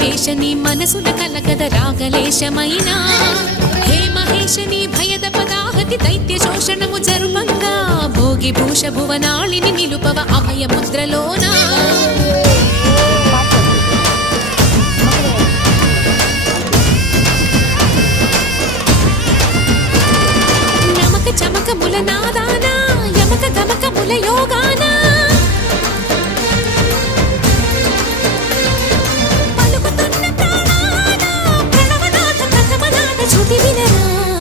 వేషని మనసున కలకద రాగలేశమైనా హే మహేశని భయద పదాహతి దైత్య శోషణము జరుపంగా భోగి భూష భువనాళిని నిలుపవ అభయ ముద్రలోన నమక చమక ముల నాదాన యమక గమక ముల యోగా